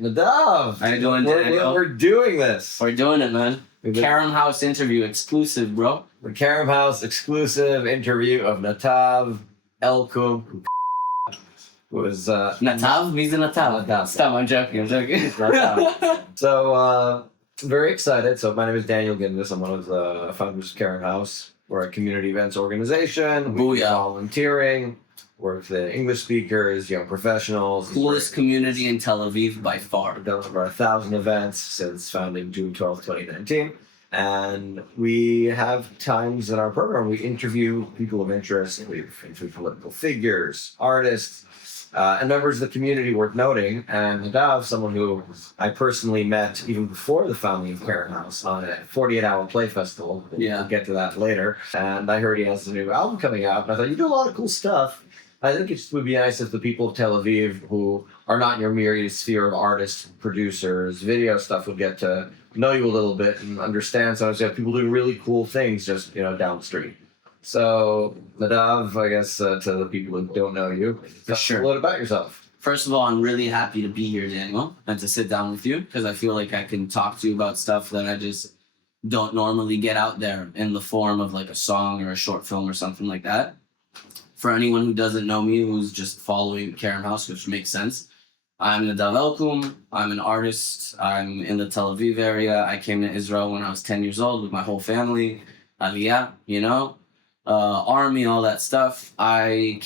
Nadav. How you doing, Daniel? We're doing this. We're doing it, man. Kerem House interview exclusive, bro. The Kerem House exclusive interview of Nadav Elkum, who was Nadav? He's a Nadav. Stop, I'm joking. So, very excited. So, my name is Daniel Gindis. I'm one of the founders of Kerem House. We're a community events organization. We do volunteering. We're with the English speakers, young professionals. Coolest community in Tel Aviv by far. We've done over 1,000 events since founding June 12, 2019. And we have times in our program, we interview people of interest. We've interviewed political figures, artists, and members of the community worth noting. And Nadav, someone who I personally met even before the founding of Kerem House on a 48-hour play festival. We'll get to that later. And I heard he has a new album coming out. And I thought, you do a lot of cool stuff. I think it would be nice if the people of Tel Aviv who are not in your myriad sphere of artists, producers, video stuff would get to know you a little bit and understand. So you have people doing really cool things just, down the street. So, Nadav, I guess to the people who don't know you, tell us a little about yourself. First of all, I'm really happy to be here, Daniel, and to sit down with you because I feel like I can talk to you about stuff that I just don't normally get out there in the form of like a song or a short film or something like that. For anyone who doesn't know me, who's just following Kerem House, which makes sense, I'm Nadav Elkum. I'm an artist. I'm in the Tel Aviv area. I came to Israel when I was 10 years old with my whole family. Aliyah, army, all that stuff. I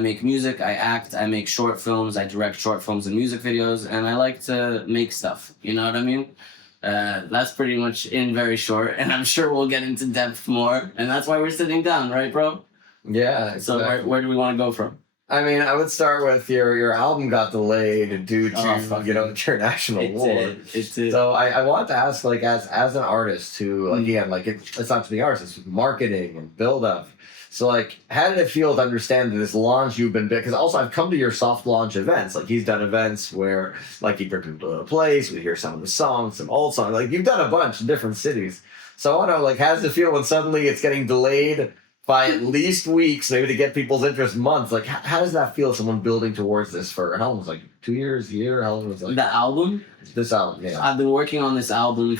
make music, I act, I make short films, I direct short films and music videos, and I like to make stuff. You know what I mean? That's pretty much in very short, and I'm sure we'll get into depth more, and that's why we're sitting down, right, bro? Yeah. Exactly. So where do we want to go from? I mean, I would start with your album got delayed due to international war. It did. So I wanted to ask, like, as an artist who, it's not to be artists, it's marketing and build up. So, like, how did it feel to understand that this launch you've been, because also I've come to your soft launch events. Like, he's done events where, like, you bring people to a place, we hear some of the songs, some old songs. Like, you've done a bunch in different cities. So I want to know, like, how does it feel when suddenly it's getting delayed by at least weeks, maybe to get people's interest, months? Like, how does that feel, someone building towards this for, how long was it, like 2 years, a year? How long was it? Like, the album? This album, yeah. I've been working on this album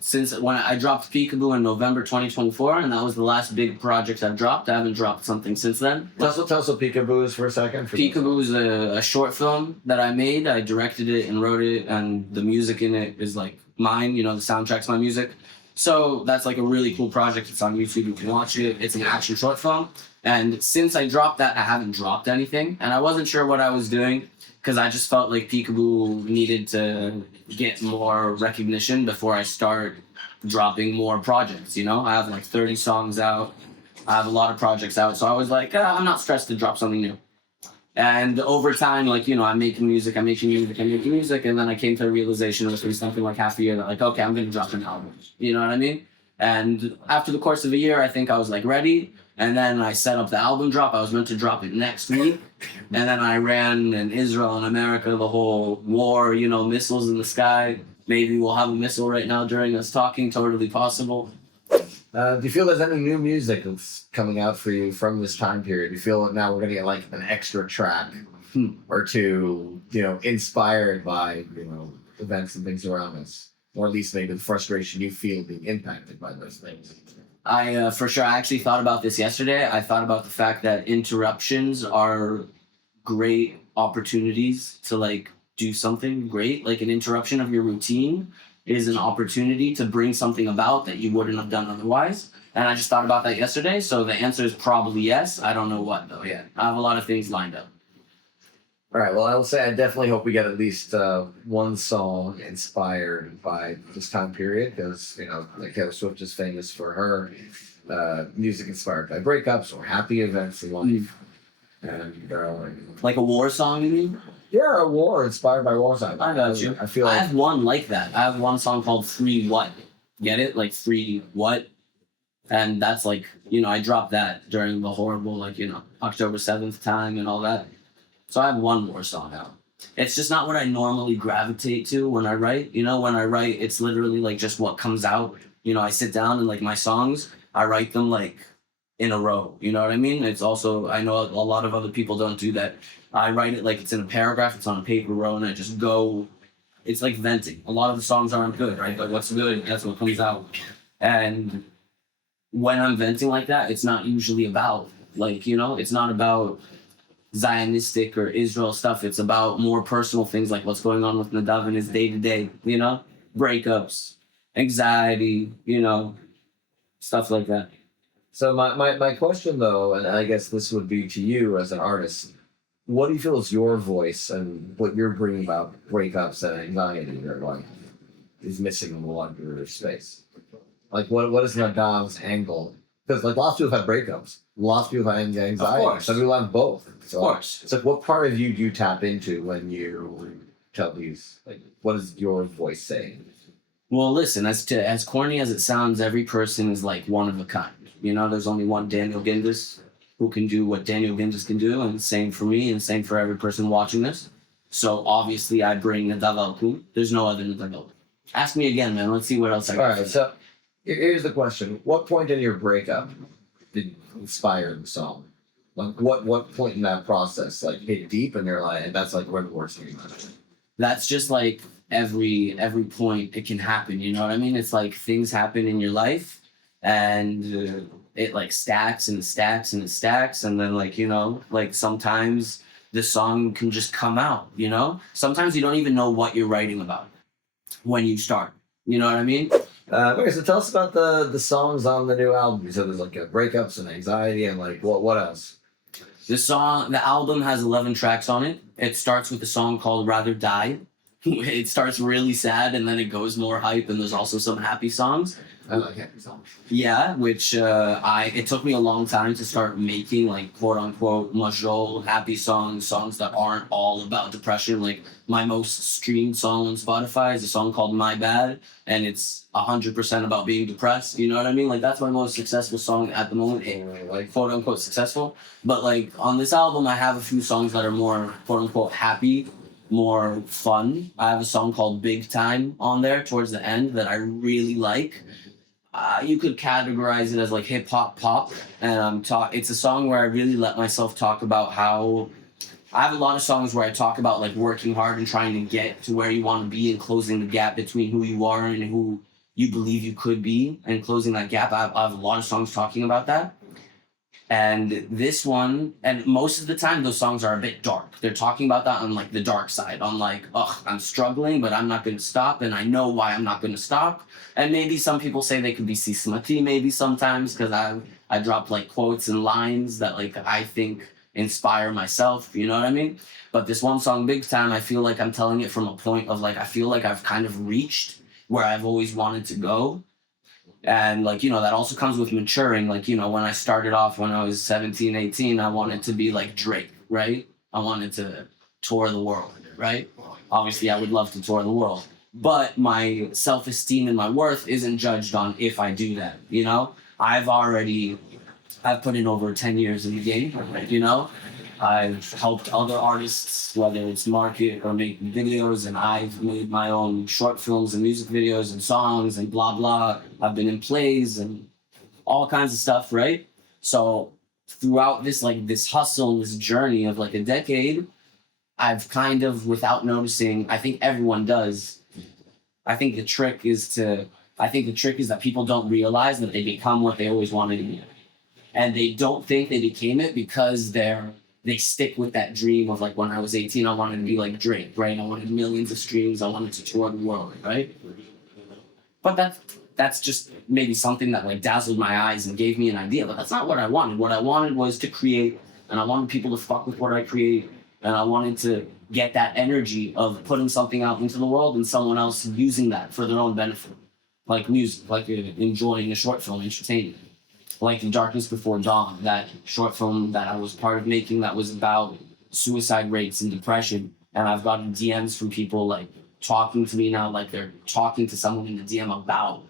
since when I dropped Peekaboo in November 2024, and that was the last big project I've dropped. I haven't dropped something since then. Tell us what Peekaboo is for a second. Peekaboo is a short film that I made. I directed it and wrote it, and the music in it is like mine. The soundtrack's my music. So that's like a really cool project. It's on YouTube. You can watch it. It's an action short film. And since I dropped that, I haven't dropped anything. And I wasn't sure what I was doing because I just felt like Peekaboo needed to get more recognition before I start dropping more projects. I have like 30 songs out. I have a lot of projects out. So I was like, I'm not stressed to drop something new. And over time, I'm making music. And then I came to a realization it was something like half a year that okay, I'm going to drop an album. You know what I mean? And after the course of a year, I think I was ready. And then I set up the album drop. I was meant to drop it next week. And then Iran and Israel and America, the whole war, missiles in the sky. Maybe we'll have a missile right now during us talking. Totally possible. Do you feel there's any new music that's coming out for you from this time period? Do you feel that now we're going to get an extra track or two, inspired by, events and things around us? Or at least maybe the frustration you feel being impacted by those things? For sure. I actually thought about this yesterday. I thought about the fact that interruptions are great opportunities to do something great. Like an interruption of your routine is an opportunity to bring something about that you wouldn't have done otherwise. And I just thought about that yesterday. So the answer is probably yes. I don't know what though yet. I have a lot of things lined up. All right. Well, I will say I definitely hope we get at least one song inspired by this time period because, Taylor Swift is famous for her music inspired by breakups or happy events in life. And like a war song, you mean? Yeah, a war inspired by war songs. I got you. I have one like that. I have one song called Free What. Get it? Like Free What? And that's I dropped that during the horrible, October 7th time and all that. So I have one more song out. It's just not what I normally gravitate to when I write. When I write, it's literally just what comes out. I sit down and my songs, I write them in a row. You know what I mean? It's also, I know a lot of other people don't do that. I write it it's in a paragraph, it's on a paper row, and I just go it's like venting. A lot of the songs aren't good, right? But what's good, that's what comes out. And when I'm venting like that, it's not usually about like, it's not about Zionistic or Israel stuff. It's about more personal things like what's going on with Nadav in his day-to-day, breakups, anxiety, stuff like that. So my question though, and I guess this would be to you as an artist, what do you feel is your voice and what you're bringing about breakups and anxiety or like is missing in a lot of your space? Like what is Nadav's angle? Because like lots of people have breakups, lots of people have anxiety, some people have both. So, of course. It's like what part of you do you tap into when you tell these? Like what is your voice saying? Well, listen, as corny as it sounds, every person is like one of a kind. There's only one Daniel Gindis who can do what Daniel Gindis can do, and same for me, and same for every person watching this. So obviously, I bring Nadav Elkum. There's no other Nadav Elkum. Ask me again, man. Let's see what else I got. All right, so here's the question: what point in your breakup did inspire the song? Like, what point in that process like hit deep, and you're like, that's like where the worst thing is? That's just like every point it can happen. You know what I mean? It's like things happen in your life, and it like stacks and stacks and stacks, and then like sometimes the song can just come out. Sometimes you don't even know what you're writing about when you start. You know what I mean? Okay, so tell us about the songs on the new album. You said there's like breakups and anxiety and like what else? The album has 11 tracks on it. It starts with a song called Rather Die. It starts really sad and then it goes more hype, and there's also some happy songs. I like happy songs. Yeah, which it took me a long time to start making like quote unquote majol happy songs that aren't all about depression. Like my most streamed song on Spotify is a song called My Bad, and it's 100% about being depressed. You know what I mean? Like that's my most successful song at the moment, like quote unquote successful. But like on this album, I have a few songs that are more quote unquote happy, more fun. I have a song called Big Time on there towards the end that I really like. You could categorize it as like hip hop pop, and it's a song where I really let myself talk about how I have a lot of songs where I talk about like working hard and trying to get to where you want to be and closing the gap between who you are and who you believe you could be, and closing that gap. I have a lot of songs talking about that. And this one, and most of the time those songs are a bit dark. They're talking about that on like the dark side, on like, I'm struggling, but I'm not going to stop, and I know why I'm not going to stop. And maybe some people say they could be sismati maybe sometimes, because I drop like quotes and lines that like I think inspire myself, you know what I mean? But this one song, Big Time, I feel like I'm telling it from a point of like, I feel like I've kind of reached where I've always wanted to go. And like, that also comes with maturing. Like, when I started off when I was 17, 18, I wanted to be like Drake, right? I wanted to tour the world, right? Obviously, I would love to tour the world. But my self-esteem and my worth isn't judged on if I do that, I've put in over 10 years in the game, I've helped other artists, whether it's market or make videos, and I've made my own short films and music videos and songs and blah, blah. I've been in plays and all kinds of stuff, right? So throughout this hustle and this journey of like a decade, I've kind of, without noticing, I think everyone does. I think the trick is that people don't realize that they become what they always wanted to be. And they don't think they became it because they stick with that dream of like, when I was 18, I wanted to be like Drake, right? I wanted millions of streams. I wanted to tour the world, right? But that's just maybe something that like dazzled my eyes and gave me an idea, but that's not what I wanted. What I wanted was to create, and I wanted people to fuck with what I create, and I wanted to get that energy of putting something out into the world and someone else using that for their own benefit. Like music, like enjoying a short film, entertainment. Like The Darkness Before Dawn, that short film that I was part of making that was about suicide rates and depression. And I've gotten DMs from people like talking to me now, like they're talking to someone in the DM about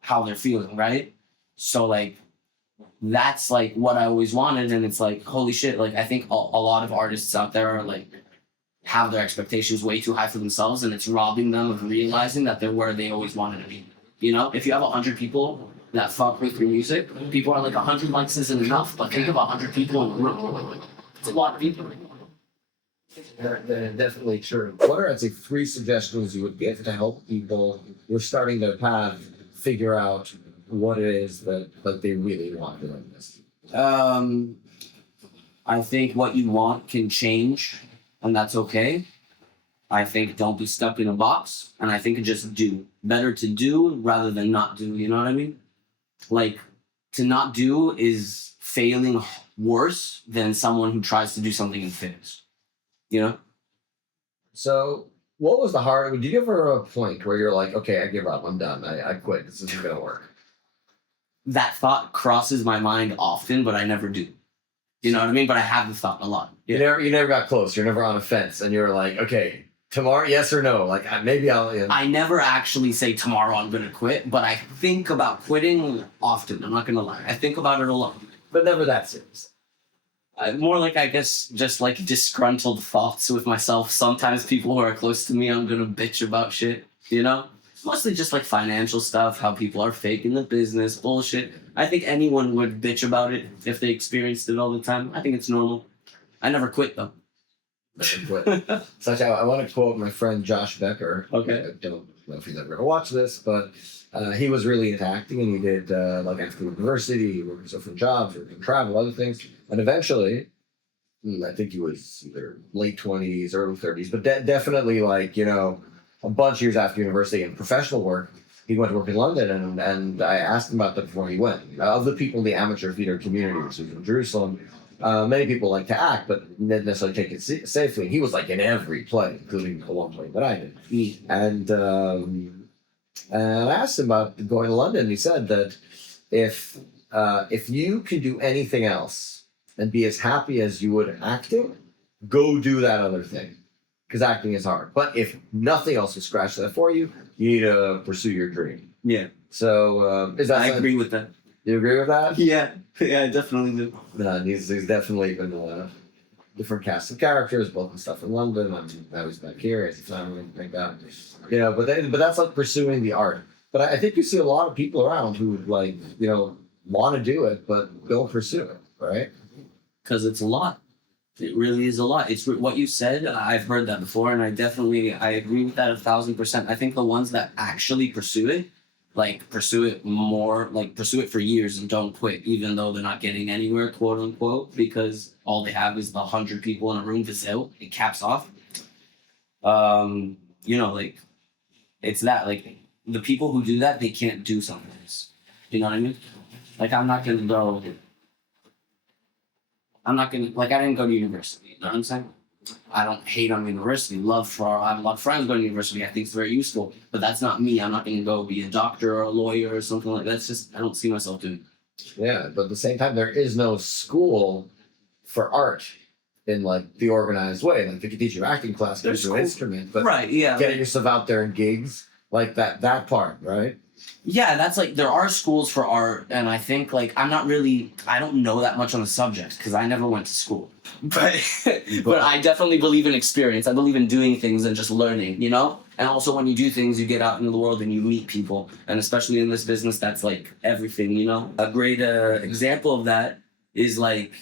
how they're feeling, right? So like, that's like what I always wanted. And it's like, holy shit, like I think a lot of artists out there are like, have their expectations way too high for themselves, and it's robbing them of realizing that they're where they always wanted to be. If you have 100 people that fuck with your music, people are like 100 likes isn't enough, but think of 100 people in a room. It's a lot of people. They're definitely true. What are, I'd say, three suggestions you would give to help people who are starting their path figure out what it is that they really want doing this? I think what you want can change, and that's okay. I think don't be stuck in a box, and I think just do. Better to do rather than not do, you know what I mean? Like, to not do is failing worse than someone who tries to do something and fails, you know? So, what was the hard? Did you ever a point where you're like, okay, I give up, I'm done, I quit, this isn't gonna work? That thought crosses my mind often, but I never do. You know what I mean? But I have the thought a lot. Yeah. You never got close. You're never on a fence, and you're like, okay, tomorrow, yes or no? Like maybe I'll. You know. I never actually say tomorrow I'm gonna quit, but I think about quitting often. I'm not gonna lie. I think about it a lot, but never that serious. More like, I guess, just like disgruntled thoughts with myself. Sometimes people who are close to me, I'm gonna bitch about shit. You know, mostly just like financial stuff, how people are faking the business, bullshit. I think anyone would bitch about it if they experienced it all the time. I think it's normal. I never quit though. Such I want to quote my friend Josh Becker. Okay. I don't know if he's ever going to watch this, but he was really into acting, and he did like after university, he worked for different jobs, worked in travel, other things, and eventually, I think he was either late 20s, early 30s, but definitely like a bunch of years after university and professional work, he went to work in London, and I asked him about that before he went. Of the people in the amateur theater community, which is in Jerusalem. Many people like to act, but didn't necessarily take it safely. He was like in every play, including the one play that I did. And I asked him about going to London. And he said that if you can do anything else and be as happy as you would acting, go do that other thing, because acting is hard. But if nothing else will scratch that for you, you need to pursue your dream. Yeah. So I agree with that. You agree with that? Yeah, I definitely do. He's definitely been different cast of characters, both and stuff in London. I was back here as a family and like that. But that's like pursuing the art. But I think you see a lot of people around who want to do it but don't pursue it, right? Because it's a lot. It really is a lot. It's what you said. I've heard that before, and I agree with that 1,000%. I think the ones that actually pursue it. Like pursue it for years and don't quit, even though they're not getting anywhere, quote unquote, because all they have is the 100 people in a room to sell. It caps off. It's that, like, the people who do that, they can't do something else. You know what I mean? Like, I didn't go to university. You know what I'm saying? I don't hate on university. I have a lot of friends going to university. I think it's very useful. But that's not me. I'm not going to go be a doctor or a lawyer or something like that. That's just, I don't see myself doing it. Yeah, but at the same time, there is no school for art in like the organized way. Like they could teach you acting class, teach you an instrument, but right, yeah, getting yourself out there in gigs, like that part, right? Yeah, that's like, there are schools for art, and I think like I don't know that much on the subject because I never went to school. But I definitely believe in experience. I believe in doing things and just learning, you know? And also when you do things, you get out into the world and you meet people. And especially in this business, that's like everything, you know? A great example of that is like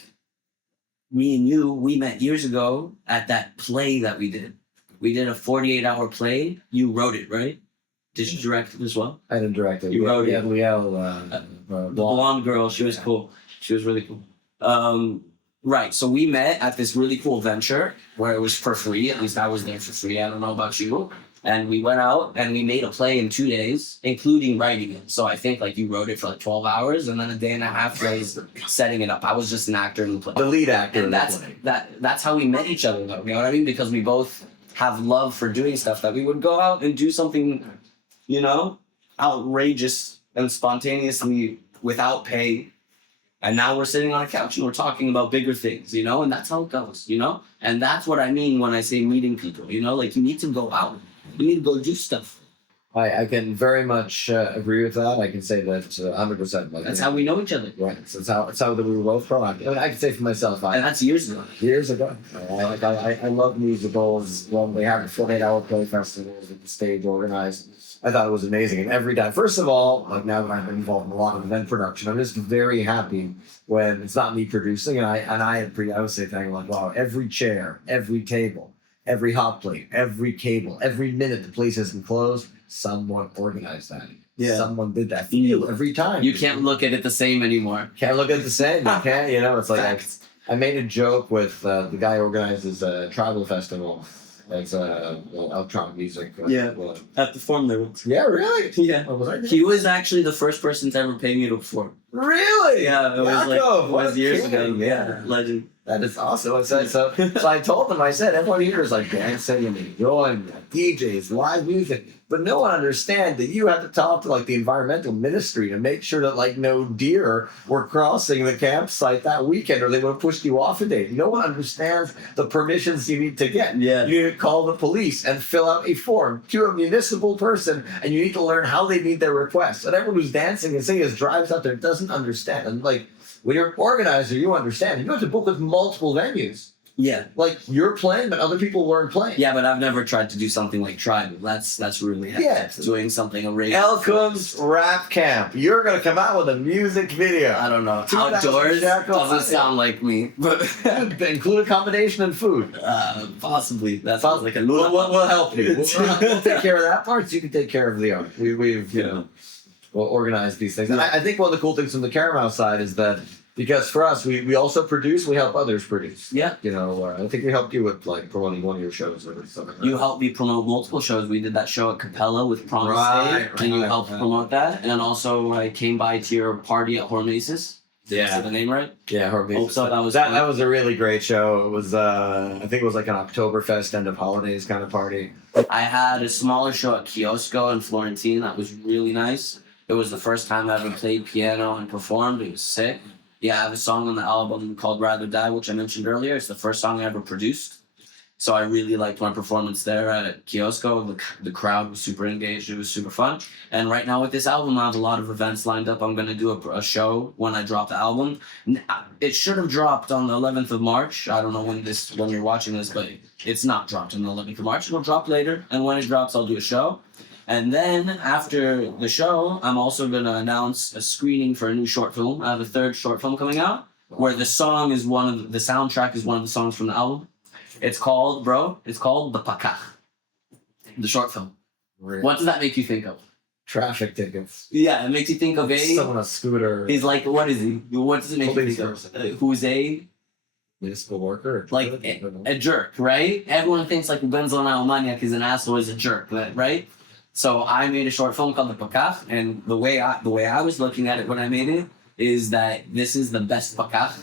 me and you, we met years ago at that play that we did. We did a 48-hour play. You wrote it, right? Did you direct it as well? I didn't direct it. You wrote it. The blonde girl, she was cool. She was really cool. Right, so we met at this really cool venture where it was for free. At least I was there for free. I don't know about you. And we went out and we made a play in 2 days, including writing it. So I think like you wrote it for like 12 hours, and then a day and a half was setting it up. I was just an actor in the play. The lead actor and in the play. That's how we met each other, though. You know what I mean? Because we both have love for doing stuff, that we would go out and do something, you know, outrageous and spontaneously without pay. And now we're sitting on a couch and we're talking about bigger things, you know? And that's how it goes, you know? And that's what I mean when I say meeting people, you know? Like, you need to go out. You need to go do stuff. I can very much agree with that. I can say that 100%. Like, that's how we know each other. Right. So it's how we were both proactive. I mean, I can say for myself. And that's years ago. Years ago. I love musicals. When we have the 48-hour play festivals with the stage organized. I thought it was amazing. And every time, first of all, like now that I've been involved in a lot of event production, I'm just very happy when it's not me producing. And I would say things like, wow, every chair, every table, every hot plate, every cable, every minute the place isn't closed, someone organized that. Yeah. Someone did that for you every time. You can't look at it the same anymore. Can't look at the same. You can't, it's like I made a joke with the guy who organizes a travel festival. It's electronic music. I've performed there once. Yeah, really? Yeah. What was I doing? He was actually the first person to ever pay me to perform. Really? Yeah, it was years ago. Yeah, legend. That is awesome. So I told them, I said, everyone here is like dancing and enjoying DJs, live music. But no one understands that you have to talk to like the environmental ministry to make sure that like no deer were crossing the campsite that weekend or they would have pushed you off a day. No one understands the permissions you need to get. Yeah. You need to call the police and fill out a form to a municipal person, and you need to learn how they meet their requests. And everyone who's dancing and singing drives out there doesn't understand. And like when you're an organizer, you understand. You have to book with multiple venues. Yeah. Like you're playing, but other people weren't playing. Yeah, but I've never tried to do something like tribal. That's really hectic. Yeah. Doing something original. Elkum's Rap Camp. You're gonna come out with a music video. I don't know. 2,000 Outdoors shekels. doesn't sound like me. But Include accommodation and food. possibly. That sounds like a lula. We'll help you. We'll take care of that part, so you can take care of the art. We've we'll organize these things. And I think one of the cool things from the Kerem House side is that because for us, we also produce, we help others produce. Yeah. I think we helped you with like promoting one of your shows or something. You helped me promote multiple shows. We did that show at Capella with Promise Right, Day, and you helped promote that. And then also I came by to your party at Hormesis. Did I say the name right? Yeah, Hormesis. So that was that was a really great show. It was I think it was like an Oktoberfest end of holidays kind of party. I had a smaller show at Kiosco in Florentine. That was really nice. It was the first time I ever played piano and performed. It was sick. Yeah, I have a song on the album called Rather Die, which I mentioned earlier. It's the first song I ever produced. So I really liked my performance there at Kiosco. The crowd was super engaged. It was super fun. And right now with this album, I have a lot of events lined up. I'm going to do a show when I drop the album. It should have dropped on the 11th of March. I don't know when you're watching this, but it's not dropped on the 11th of March. It'll drop later. And when it drops, I'll do a show. And then after the show, I'm also going to announce a screening for a new short film. I have a third short film coming out where the soundtrack is one of the songs from the album. It's called The Pakach. The short film. Really? What does that make you think of? Traffic tickets. Yeah, it makes you think of Someone on a scooter. He's like, what is he? What does it make you think of? Who's a... municipal worker? Like a jerk, right? Everyone thinks like Benzel Almaniak is an asshole, is a jerk, right? So I made a short film called The Pakach, and the way I was looking at it when I made it is that this is the best pakach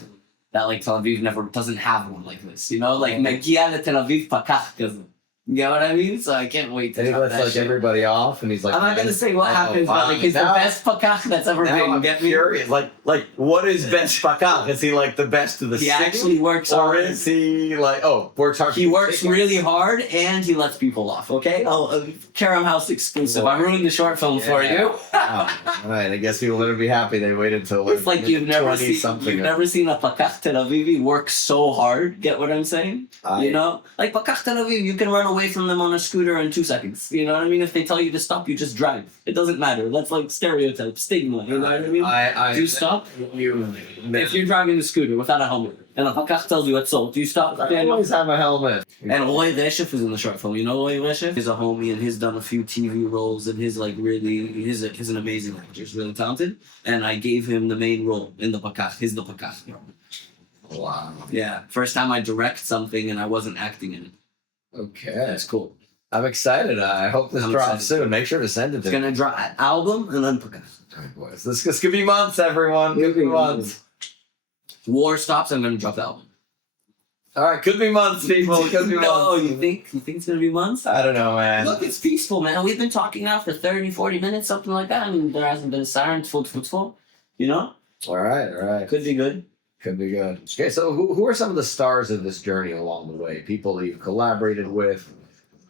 that like Tel Aviv doesn't have one like this, like Megia le Tel Aviv pakach doesn't. You know what I mean? So I can't wait to. And he lets like everybody off, and he's like, I'm not gonna say what happens, but like he's the best pakach that's ever been. I'm curious. Like what is best pakach? Is he like the best of the He city? actually works or hard. is he like works hard? He works really hard and he lets people off. Okay, Kerem House exclusive. I ruined the short film for you. Wow. All right, I guess people better be happy they waited till It's like you've never seen a pakach Tel Avivi work so hard. Get what I'm saying? Like pakach Tel Aviv, you can run away from them on a scooter in 2 seconds. You know what I mean? If they tell you to stop, you just drive. It doesn't matter. That's like stereotype, stigma. You know what I mean? Do you stop? If you're driving a scooter without a helmet and a pakach tells you it's sold, do you stop? I always have a helmet. And Roy Reshef is in the short film. You know Roy Reshef? He's a homie and he's done a few TV roles and he's an amazing actor. He's really talented. And I gave him the main role in the pakach. He's the pakach. Wow. Yeah. First time I direct something and I wasn't acting in it. Okay. That's cool. I'm excited. I hope this drops soon. Make sure to send it to me. It's going to drop an album and then pakach. All right, boys. This could be months, everyone. Could be months. War stops, I'm going to drop the album. All right, could be months, people. Could be No, months. you think it's going to be months? I don't know, man. Look, it's peaceful, man. We've been talking now for 30, 40 minutes, something like that. I mean, there hasn't been a siren, full. You know? All right. Could be good. Could be good. Okay, so who are some of the stars of this journey along the way? People that you've collaborated with,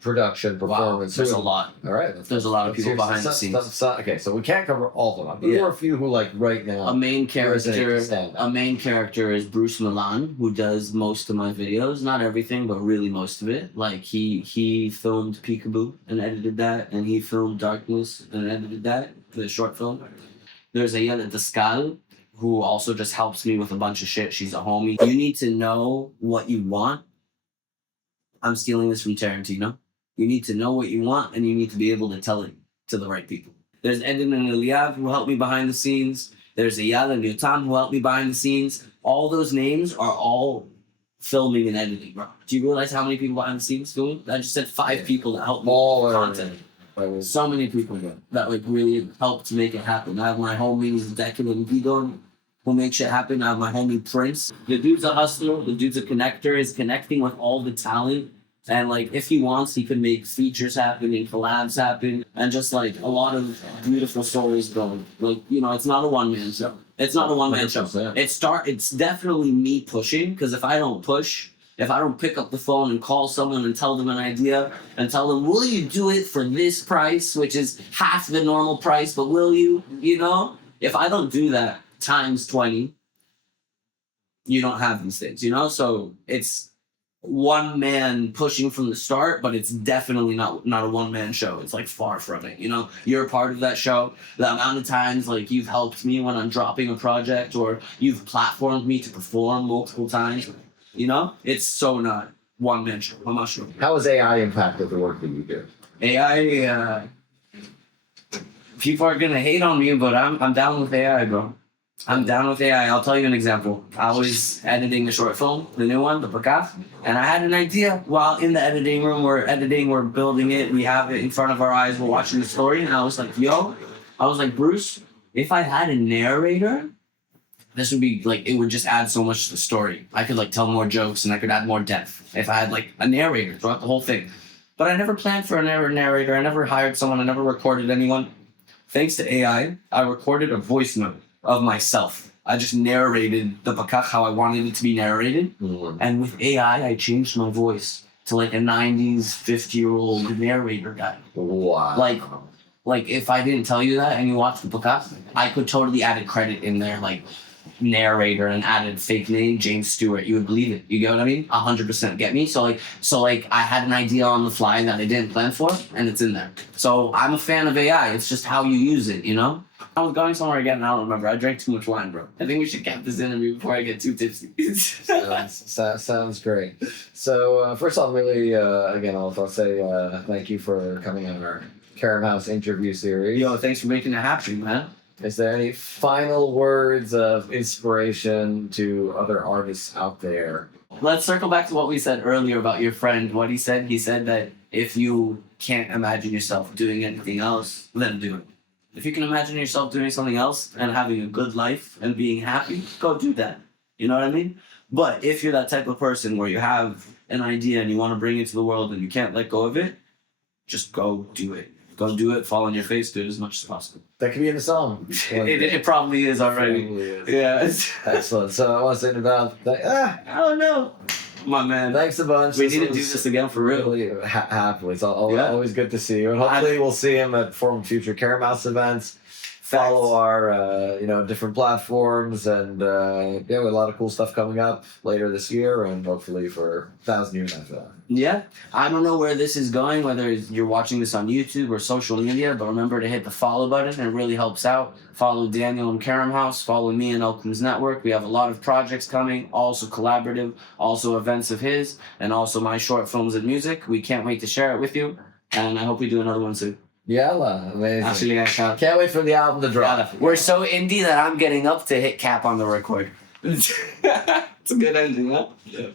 production, Wow, performance? there's a lot. All right. There's a lot of people behind the scenes. Okay, so we can't cover all of them. But Yeah. there are a few who, like, right now. A main resonate character. to stand out. A main character is Bruce Milan, who does most of my videos. Not everything, but really most of it. Like he filmed Peekaboo and edited that, and he filmed Darkness and edited that, the short film. There's Ayala Descal, who also just helps me with a bunch of shit. She's a homie. You need to know what you want. I'm stealing this from Tarantino. You need to know what you want, and you need to be able to tell it to the right people. There's Edin and Eliav, who helped me behind the scenes. There's Eyal and Yotam, who helped me behind the scenes. All those names are all filming and editing, bro. Do you realize how many people behind the scenes filming? I just said 5 people that helped me with content. So many people that like really helped make it happen. I have my homies Dekin and Gidon, who make shit happen. I have my homie Prince. The dude's a hustler. The dude's a connector. He's connecting with all the talent. And like, if he wants, he can make features happen and collabs happen, and just like a lot of beautiful stories going. Like, you know, it's not a one-man show. It's not a one-man show. 100%. It's definitely me pushing, because if I don't push, if I don't pick up the phone and call someone and tell them an idea and tell them, will you do it for this price, which is half the normal price, but will you, you know? If I don't do that times 20, you don't have these things, you know? So it's one man pushing from the start, but it's definitely not a one-man show. It's like far from it, you know? You're a part of that show. The amount of times like you've helped me when I'm dropping a project, or you've platformed me to perform multiple times, you know? It's so not one-man show. I'm not sure. How has AI impacted the work that you do? AI, people are gonna hate on me, but I'm down with AI, bro. I'm down with AI. I'll tell you an example. I was editing a short film, the new one, the Peekaboo, and I had an idea while in the editing room. We're editing, we're building it, we have it in front of our eyes, we're watching the story, and I was like, Bruce, if I had a narrator, this would be like, it would just add so much to the story. I could like tell more jokes and I could add more depth if I had like a narrator throughout the whole thing. But I never planned for a narrator. I never hired someone. I never recorded anyone. Thanks to AI, I recorded a voice note of myself. I just narrated the Peekaboo how I wanted it to be narrated. Mm-hmm. And with AI, I changed my voice to like a 90s, 50-year-old narrator guy. Wow. Like if I didn't tell you that and you watched the Peekaboo, I could totally add a credit in there, like narrator, and added fake name, James Stewart. You would believe it. You get what I mean? 100% get me? So like I had an idea on the fly that I didn't plan for, and it's in there. So I'm a fan of AI. It's just how you use it, you know? I was going somewhere again, and I don't remember. I drank too much wine, bro. I think we should cap this interview before I get too tipsy. Sounds great. So first off, really, again, I'll say thank you for coming on our Kerem House interview series. Yo, thanks for making it happen, man. Is there any final words of inspiration to other artists out there? Let's circle back to what we said earlier about your friend. What he said that if you can't imagine yourself doing anything else, then do it. If you can imagine yourself doing something else and having a good life and being happy, go do that. You know what I mean? But if you're that type of person where you have an idea and you want to bring it to the world and you can't let go of it, just go do it. Go do it, fall on your face, do it as much as possible. That could be in the song. It probably is already. Probably is. Yeah. Excellent. So I want to say to Nadav, I don't know. My man. thanks a bunch. We need to do this again for real. Really happily. It's Yeah. always good to see you. And hopefully we'll see him at future Kerem House events. Follow our different platforms, and we have a lot of cool stuff coming up later this year, and hopefully for 1,000 years after that. Yeah. I don't know where this is going, whether you're watching this on YouTube or social media, but remember to hit the follow button. It really helps out. Follow Daniel and Kerem House. Follow me and Elkum's network. We have a lot of projects coming, also collaborative, also events of his, and also my short films and music. We can't wait to share it with you, and I hope we do another one soon. Yalla, amazing. Actually, I can't. Can't wait for the album to drop. We're so indie that I'm getting up to hit cap on the record. It's a good ending, huh? Yeah.